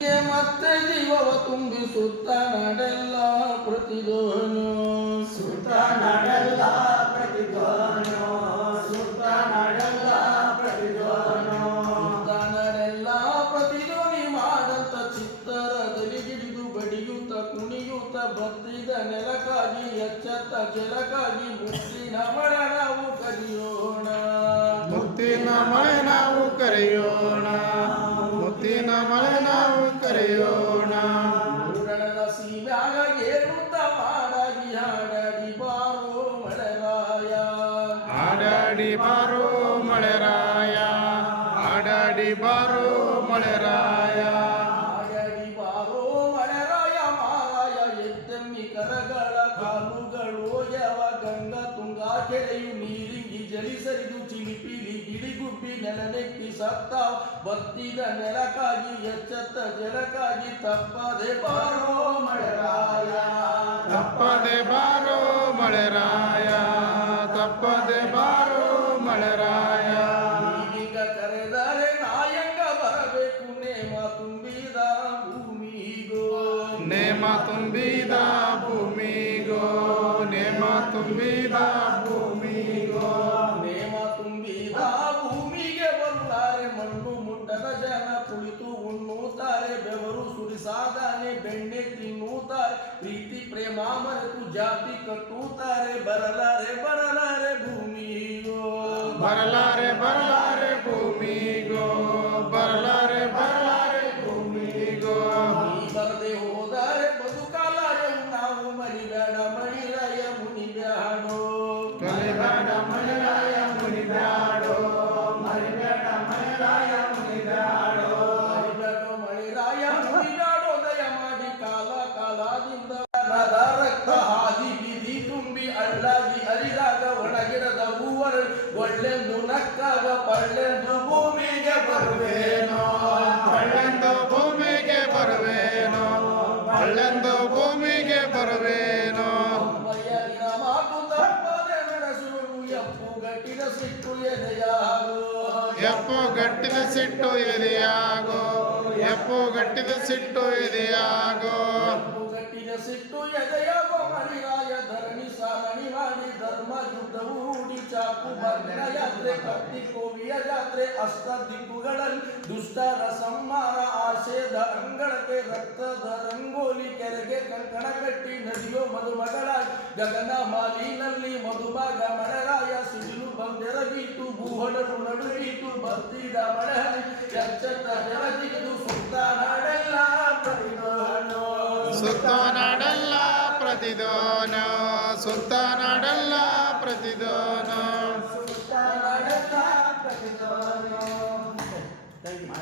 ಮತ್ತೆ ಜೀವವ ತುಂಬಿಸುತ್ತ ನಡೆಲ್ಲ ಪ್ರತಿದೋನು ಸುತ್ತ ನಡೆಲ್ಲ ಪ್ರತಿದೋನು ಸುತ್ತ ನಡೆಲ್ಲ ಪ್ರತಿಧ್ವನೋ. ಸುತ್ತ ನಡೆಲ್ಲ ಪ್ರತಿಧ್ವನಿ ಮಾಡಂತ ಚಿತ್ತರ ಹಿಡಿದು ಬಡಿಯುತ್ತ ಕುಣಿಯುತ್ತ ಬತ್ತಿದ ನೆಲಕ್ಕಾಗಿ ಎಚ್ಚತ್ತ ಜಲಕ್ಕಾಗಿ ಮುತ್ತಿನ ಮಳೆ ನಾವು ಕರೆಯೋಣ ಮುತ್ತಿನ ಮಳೆ ನಾವು ಕರೆಯೋಣ ಪುರಣದ ಸೀಮ್ಯಾಗ ಏರುತ್ತ ಮಾಡಾಗಿ ಹಾಡಾಡಿ ಬಾರೋ ಮಳೆರಾಯ ಆಡಾಡಿ ಬಾರೋ ಮಳೆರಾಯ ಆಡಾಡಿ ಬಾರೋ ಮಳೆರಾಯ ಹಾಡಾಡಿ ಬಾರೋ ಮಳೆರಾಯ ಮಾರಾಯ ಎದ್ದೆಮ್ಮಿ ಕರಗಳ ಜಲಿಸರಿದು ಗಿಡಿಗುಬ್ಬಿ ನೆಲನೆಕ್ಕಿ ಸತ್ತ. ಬತ್ತಿದ ನೆಲಕ್ಕಾಗಿ ಎಚ್ಚತ್ತ ಜಲಕ್ಕಾಗಿ ತಪ್ಪದೆ ಬಾರೋ ಮಳೆರಾಯ. ತಪ್ಪದೆ ಬಾರೋ ಮಳೆರಾಯ ತಪ್ಪದೆ ಬಾರೋ ಮಳೆರಾಯ. ಈಗ ಕರೆದರೆ ನಾಯಕ ಬರಬೇಕು ನೇಮ ತುಂಬಿದ ಭೂಮಿಗೋ. ನೇಮ ತುಂಬಿದ ಭೂಮಿಗೋ ನೇಮ ತುಂಬಿದ ಬೆವರು ಸುರಿಸಾದಾನೆ ಬೆಣ್ಣೆ ತಿನ್ನುತ್ತಾರೆ ಪ್ರೀತಿ ಪ್ರೇಮ ಮರೆತು ಜಾತಿ ಕಟ್ಟುತ್ತಾರೆ ಬರಲಾರೆ ಬರಲಾರೆ ಭೂಮಿಗೋ ಬರಲಾರೆ ಬರಲಾರೆ ಭೂಮಿಗೋ ಬರಲಾರೆ ಬರಲಾರೆ ಕಾಲದಿಂದ ನದ ರಕ್ತ ಹಾದಿ ಬೀದಿ ತುಂಬಿ ಅಳ್ಳಾಗಿ ಹರಿದಾಗ ಒಣಗಿಡದ ಹೂವರು ಒಳ್ಳೆಂದು ನಕ್ಕಾಗ ಪಳ್ಳೆಂದು ಭೂಮಿಗೆ ಬರುವೇನೋ ಪಳ್ಳೆಂದು ಭೂಮಿಗೆ ಬರುವೇನೋ ಪಳ್ಳೆಂದು ಭೂಮಿಗೆ ಬರುವೇನೋ ಬಯ್ಯಗಿನ ಮಾತು ತಪ್ಪದೆ ನಡೆಸುವುದು ಎಪ್ಪು ಗಟ್ಟಿದ ಸಿಟ್ಟು ಎದೆಯಾಗೋ ಎಪ್ಪು ಗಟ್ಟಿದ ಸಿಟ್ಟು ಎದೆಯಾಗೋ ಎಪ್ಪು ಗಟ್ಟಿದ ಸಿಟ್ಟು ಎದೆಯಾಗೋ ಬಂಧನ ಯಾತ್ರೆ ಕತ್ತಿ ಕೋವಿಯ ಜಾತ್ರೆ ಅಸ್ತ ದಿಕ್ಕುಗಳಲ್ಲಿ ದುಷ್ಟರ ಸಂಹಾರ ಆಶೇದ ಅಂಗಳಕ್ಕೆ ರಕ್ತದ ರಂಗೋಲಿ ಕೆರೆಗೆ ಕಂಕಣ ಕಟ್ಟಿ ನದಿಯೋ ಮದುಮಗಳ ಗಗನ ಮಾಲಿನಲ್ಲಿ ಮಧುಭಾಗ ಮಳೆರಾಯ ಸಿಡಿಲು ಬಂದೆರಗೀತು ಭೂಹಡರು ನಡುಗೀತು ಬರ್ತಿದ ಮಳೆ ಎಚ್ಚತ್ತ ಬೆಳಗಿದು ಸುತ್ತ ನಾಡೆಲ್ಲ ಪ್ರತಿದೋನೋ ಸುತ್ತ ನಾಡಲ್ಲ ಪ್ರತಿದೋನ ಸುತ್ತ thank